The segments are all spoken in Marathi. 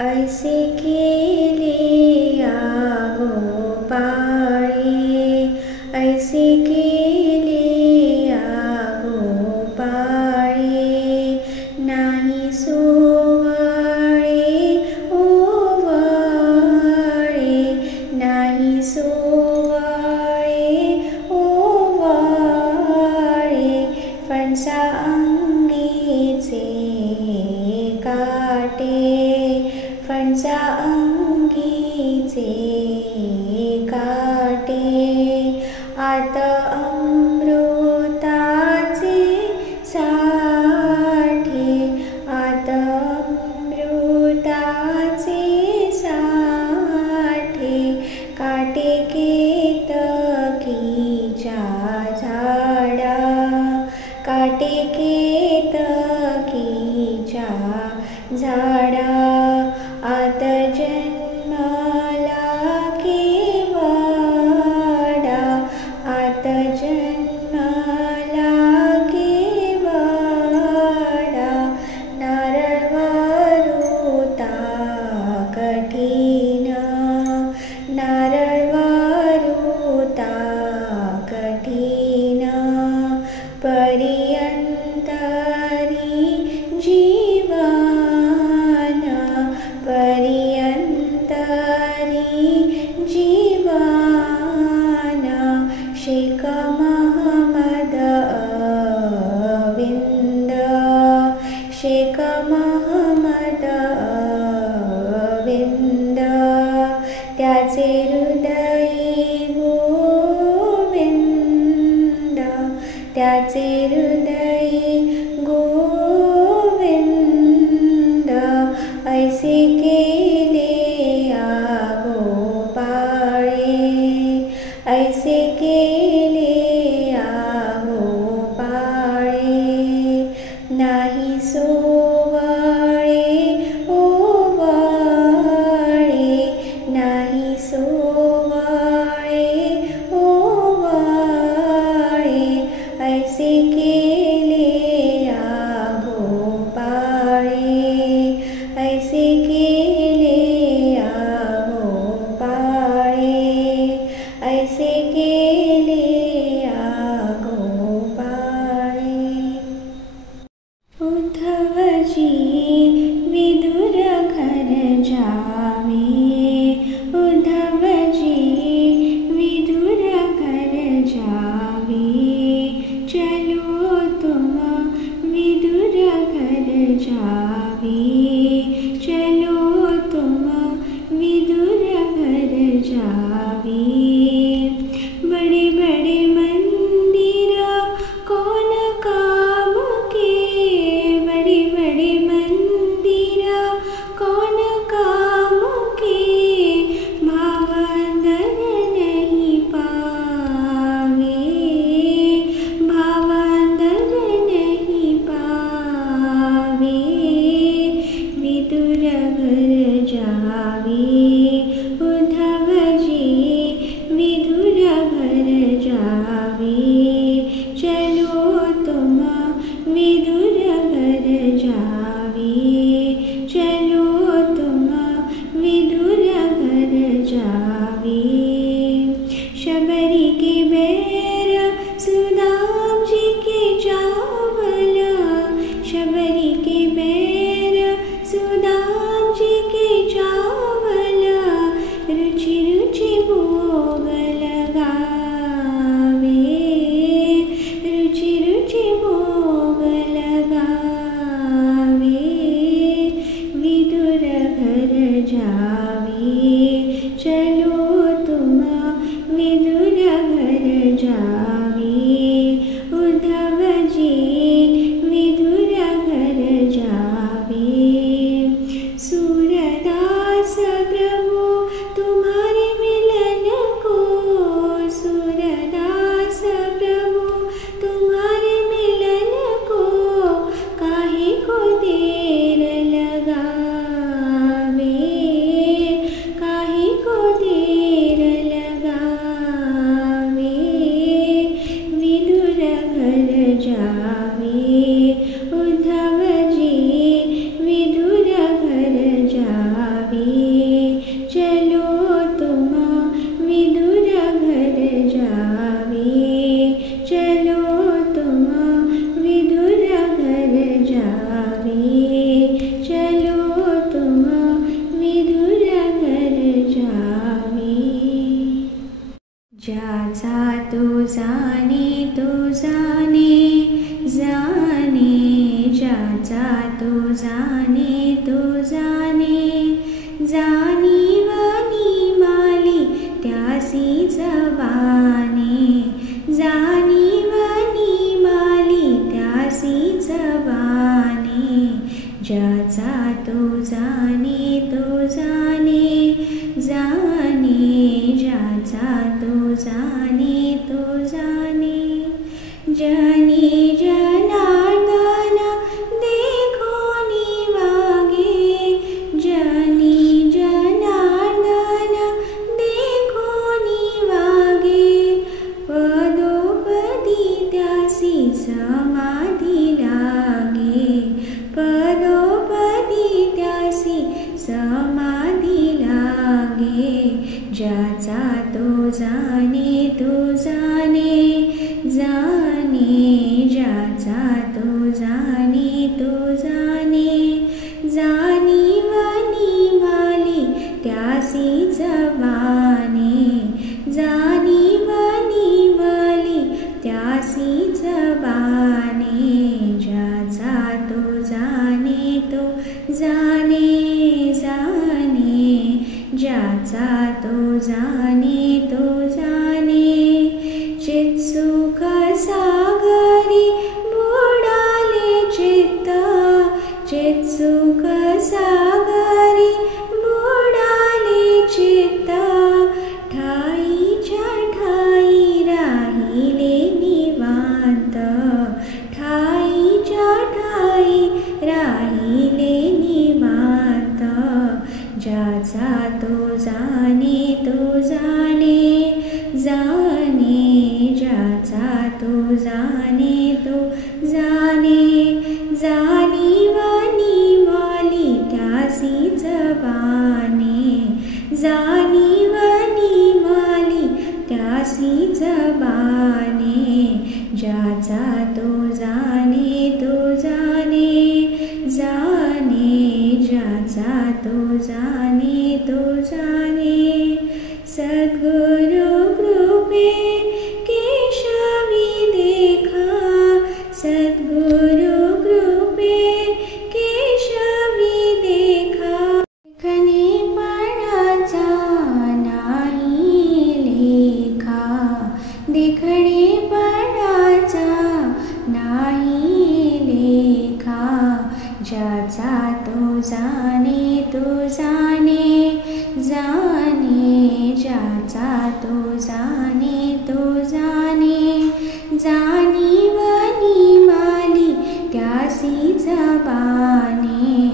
ऐसे केले गोपाळे, ऐसे केले गोपाळे, नाही सोवळे ओवाळे, नाही सोवळे ओवाळे, फणसा अंगीचे काटे, फणसा अंगीचे काटे, आत अमृताचे साठे, आत अमृताचे साठे, काटे केतकीच्या झाडा, काटे केतकीच्या झाडा, आत जन्मला केवडा, आत जन्मला केवडा, नारळ वरुता कठीण, नारळ वरुता कठीण, पर्यंतरी जीवन, पर्यंतरी जीवन, शेख महमद अविंद, शेख महमद अविंद, त्याचे हृदयी गोविंद, त्याचे हृदयी गोविंद, ऐसे केले गोपाळे, ऐसे केले गोपाळे, नाही सोवळे ओवाळे, नाही सोवळे ओवाळे, ऐसे केले गोपाळे, ऐसे केले गोपाळे, ऐसे केले गोपाळे. उद्धवजी विदुर घर जावे, उद्धवजी विदुर घर जावे, चलो तुम विदुर घर जावे, चलो तुम विदुर घर जावे, बड़े बड़े मंदिर कौन काम के, बड़े बड़े मंदिर कौन काम के, भावंदर नहीं पावे, भावंदर नहीं पावे, विदुर घर जावे, उद्धवजी विदुर घर जावे, चलो तुम विदुर घर जावे, चलो तुम विदुर घर जावे, शबरी के बैर सुदाम जी के चावल, शबरी के बैर सुदाम जी के चावल, जाने तो जाने। जनी जनार्दन देखो निवागे, जनी जनार्दन देखो निवागे। पदोपदी त्यासी समाधी लागे, पदोपदी त्यासी समाधी लागे। ज्याचा तो जाने तो जाने, जाने ज्याचा तो जाने तो जाने। जाणीव निवाली त्यासी जबाने, जाणीव निवाली त्यासी जबाने। ज्याचा तो जाने तो जाने, जाने ज्याचा तो जाने तो जाने। चित्सुख सागरी बुडाले चित्त, चित्सुख सागरी बुडाले चित्त। ठाईच्या ठाई राहिले निवांत, ठाईच्या ठाई राहिले निवांत। ज्याचा तो जाने तो जाने, जाने ज्याचा तो जाने तो जाने। जाणीव निवाली त्यासी जबाने, जाणीव निवाली त्यासी जबाने। ज्याचा तो जाने तो जाने, जाने ज्याचा तो जाने तो जाने। सद्गुरु कृपे केशवी देखा, सद्गुरु कृपे केशवी देखा। देखणेपणाचा नाही लेखा, देखणेपणाचा नाही लेखा। ज्याचा तो जाने तो जाने, जाने ज्याचा तो जाने तो जाने। जाणीव निवाली त्यासी जबाने,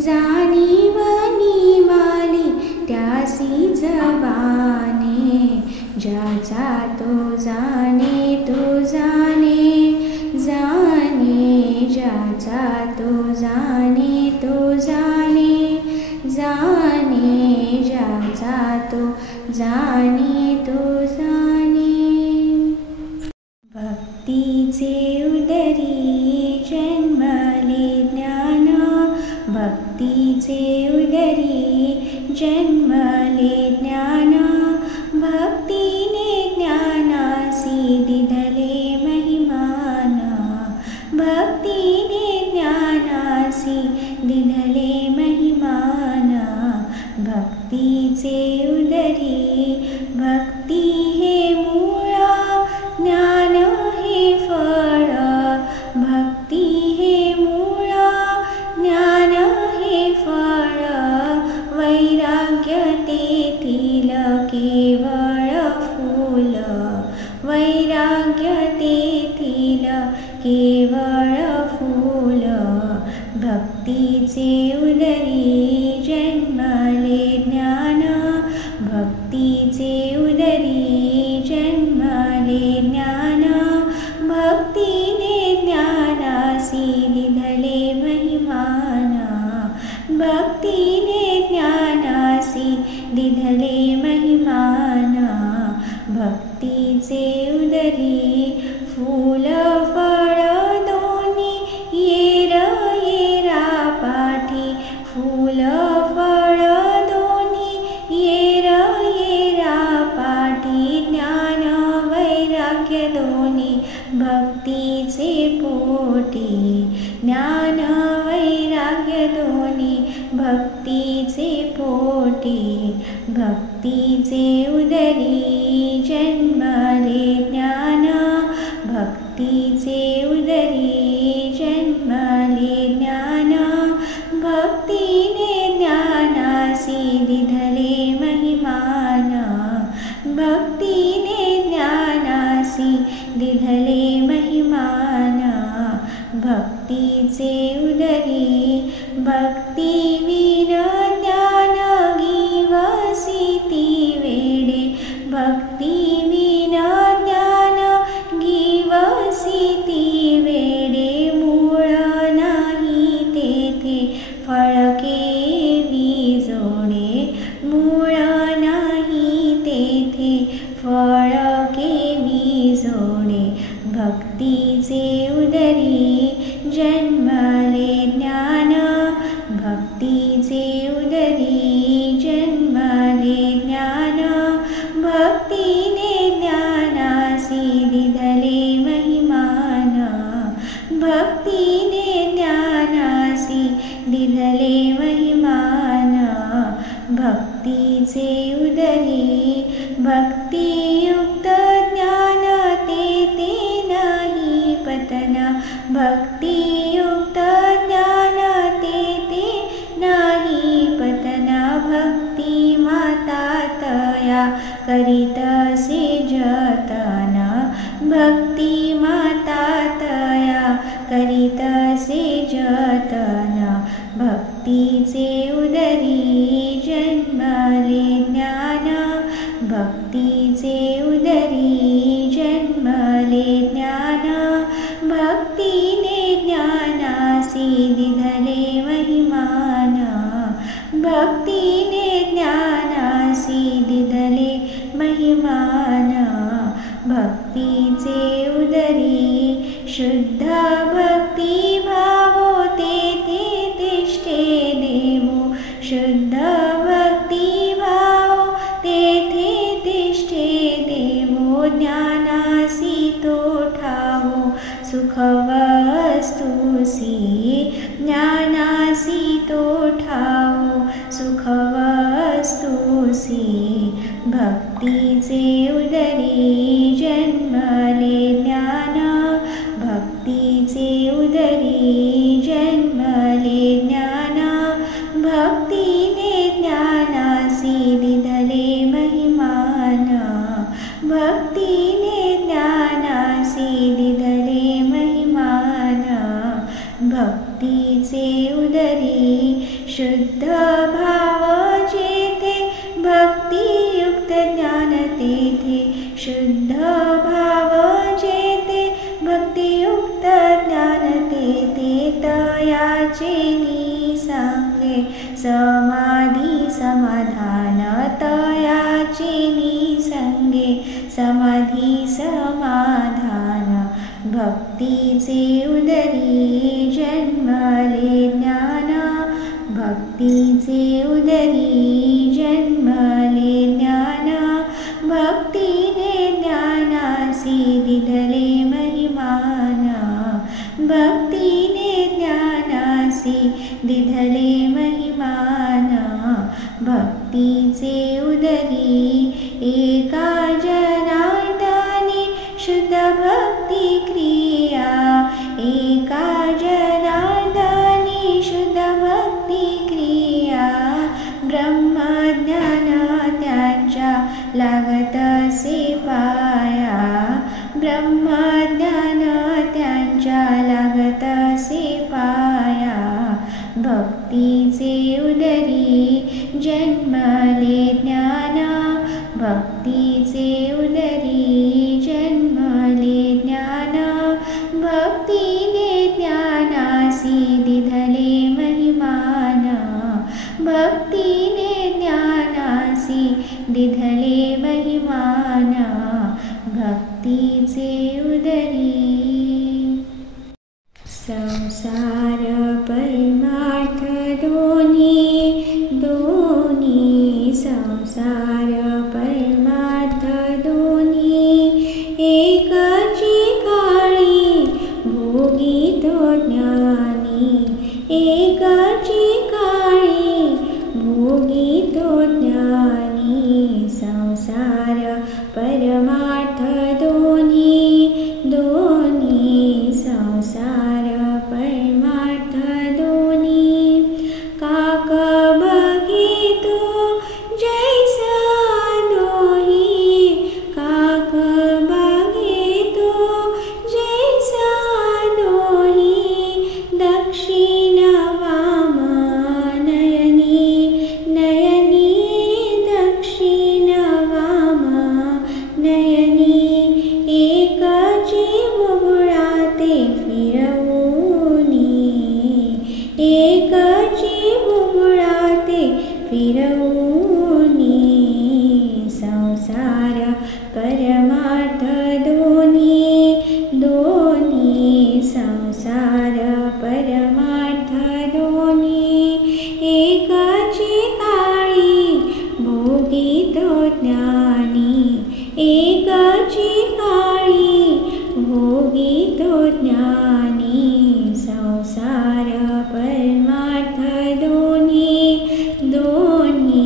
जाणीव निवाली त्यासी जबाने। ज्याचा तो जाने तो जाने, जाने ज्याचा तो जाने तो जाने। जाने ज्याचा तो जाने तो जाने। भक्तीचे उदरी जन्मले ज्ञान, भक्तीचे उदरी जन्मले ज्ञान। भक्तीने ज्ञानासी दिधले महिमान, भक्तीने ज्ञानासी दिधले महिमान। भक्तीचे उदरी भक्ती हे मूळ, ज्ञान हे फळ। भक्ती हे मूळ, ज्ञान हे फळ। वैराग्य तेथील केवळ फूल, वैराग्य तेथील केवळ फूल। भक्तीचे उदरी जन्मले ज्ञान, भक्तीचे उदरी जन्मले ज्ञान। भक्तीने ज्ञानासी दिधले महिमान, भक्तीने ज्ञानासी दिधले महिमान। भक्तीचे उदरी फूल फळ दोन्ही येर येरा पाठी, फूल फळ दोन्ही येर येरा पाठी। ज्ञान वैराग्य दोन्ही भक्तीचे पोटी, ज्ञान वैराग्य दोन्ही भक्तीचे पोटी। भक्तीचे उदरी जन्मले ज्ञान, भक्तीचे उदरी जन्मले ज्ञान। भक्तीने ज्ञानासी दिधले महिमान, भक्तीने भक्तीचे उदरी भक्तियुक्त ज्ञान तेथे नाही पतन भक्तियुक्त ज्ञान तेथे नाही पतन भक्ती माता तया करीतसे जतन भक्ती माता तया करीतसे जतन भक्तीचे उदरी जन्मले ज्ञान भक्तीचे उदरी जन्मले ज्ञान भक्तीने ज्ञानासी दिधले महिमान भक्तीने ज्ञानासी दिधले महिमान भक्तीचे उदरी शुद्ध भक्ती भावो तेथे तिष्ठे देवो शुद्ध भक्ती भावो तेथे तिष्ठे देवो ज्ञानासी तो ठावो सुखवस्तुसी ज्ञानासी तो ठावो सुखवस्तुसी भक्तीचे उदरी जन्मले ज्ञान भक्तीचे उदरी जन्मले ज्ञान भक्तीने ज्ञानासी दिधले महिमान भक्तीने ज्ञानासी दिधले महिमान भक्तीचे उदरी शुद्ध भाव जेथे भक्तियुक्त ज्ञान तेथे शुद्ध भाव जेथे भक्तियुक्त ज्ञान तेथे तयाचे निसंगे समाधी समाधान तयाचे निसंगे समाधी समाधान भक्तीचे उदरी जन्मले ज्ञान भक्तीचे उदरी जन्मले ज्ञान भक्तीने ज्ञानासी दिधले महिमान भक्तीने ज्ञानासी दिधले महिमान भक्तीचे उदरी एका जनार्दने शुद्ध भक्ती क्रिया एका जनार्दने शुद्ध भक्ती क्रिया ब्रह्मज्ञान त्यांच्या लागतसे पाया ब्रह्मज्ञान त्यांच्या लागतसे पाया भक्तीचे उदरी जन्मले ज्ञान भक्तीचे उदरी जन्मले ज्ञान भक्तीने ज्ञानासी दिधले महिमान भक्तीने ज्ञानासी दिधले महिमान भक्तीचे उदरी संसार परमार्थ दोन्ही दोन्ही संसार परमार्थ दोन्ही एकाची काळी भोगी तो ज्ञानी एकाची काळी भोगी तो ज्ञानी संसार परमार्थ दोन्ही दोन्ही संसार परमार्थ दोन्ही काक बघे तो जैसा दोही काक बघे तो जैसा दोही दक्षिण वाम नयनी नयनी दक्षिण वाम नयनी एकाची बुबुळाते फिरवूनी एकाची बुबुळाते फिरवूनी संसार परमार्थ दोन्ही दोन्ही संसार परमार्थ दोन्ही एकाची काळी भोगी तो ज्ञानी एकाची काळी भोगी तो ज्ञानी संसार परमार्थ दोन्ही दोन्ही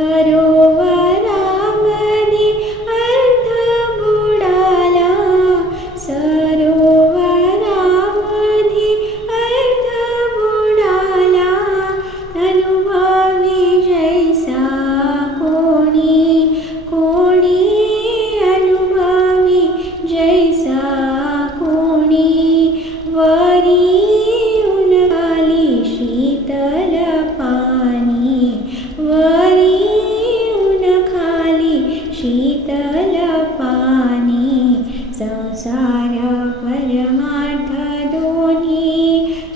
सरोवरामध्ये अर्थ बुडाला, सरोवरामध्ये अर्थ बुडाला, अनुभवी जैसा कोणी कोणी, अनुभवी जैसा कोणी, वरी ऊन खाली शीतल पाणी, वरी ऊन खाली शीतल पाणी, संसार परमार्थ दोन्ही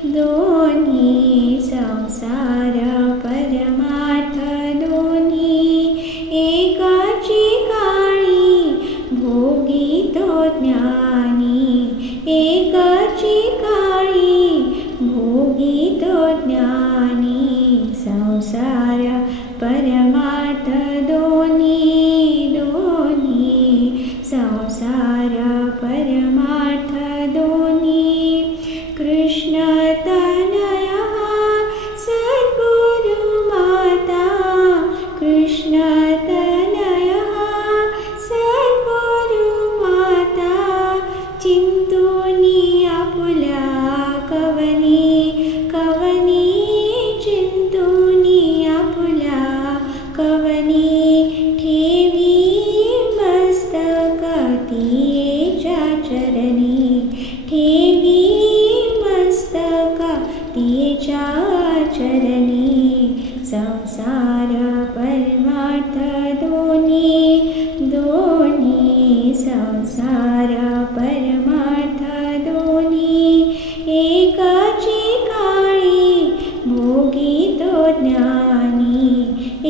दोन्ही, संसार परमार्थ दोन्ही, एकाची काळी भोगितो ज्ञानी, एकाची काळी भोगितो ज्ञानी, संसार परमार्थ दोन्ही दोन्ही, संसार परमार्थ दोन्ही, कृष्ण तनया सद्गुरु माता, कृष्ण तनया सद्गुरु माता, चिंतुनी आपुल्या कवनी कवनी, चिंतुनी आपुल्या कवनी, ठेवी मस्तक तियेच्या चरणी, ठेवी मस्तक तियेच्या चरणी, संसार परमार्थ दोन्ही दोन्ही, संसार परमार्थ दोन्ही, एकाची काळी भोगितो ज्ञानी,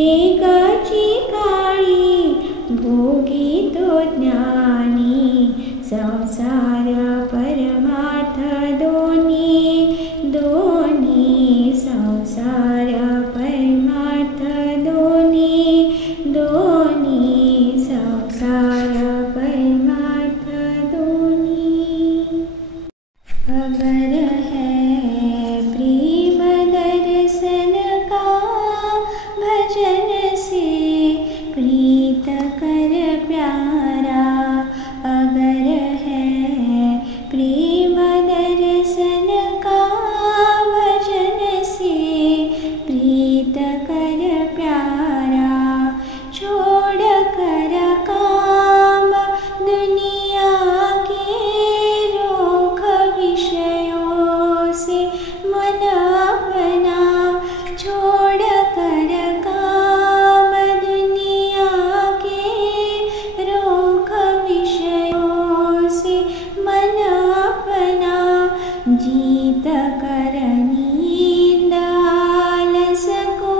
एकाची काळी भोगितो ज्ञानी, संसार परमार्थ दोन्ही दोन्ही, संसार परमार्थ दोन्ही दोन्ही, संसार परमार्थ दोन्ही। अगर है प्रेम दर्शन का, भजन से प्रीत कर प्यारा, अगर है प्रेम दर्शन का, भजन से प्रीत कर प्यारा, छोड़ कर काम दुनिया के, रोक विषयों से मन अपना, छोड़ कर काम दुनिया के, रोक विषयों से मन अपना, जीत कर नींद आलस को,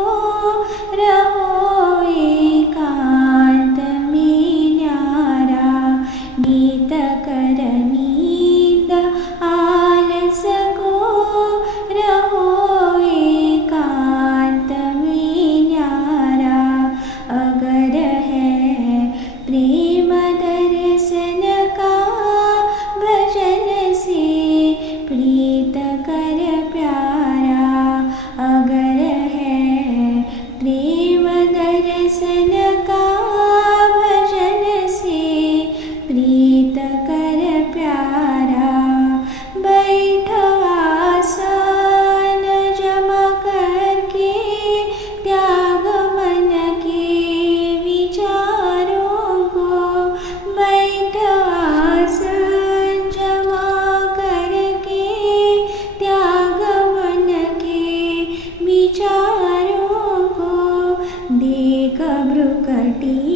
रहो एकांत में न्यारा, जीत कर नींद आलस को, रहो एकांत में न्यारा, अगर है प्रेम दर्शन का, भजन से प्रीत कर प्यारा, अगर है प्रेम दर्शन का, भजन से प्रीत कर प्यारा, बैठ आसन जमा करके, त्याग मन के विचारों को, बैठ आसन जमा करके, त्याग मन के विचारों को, देख भ्रुकटी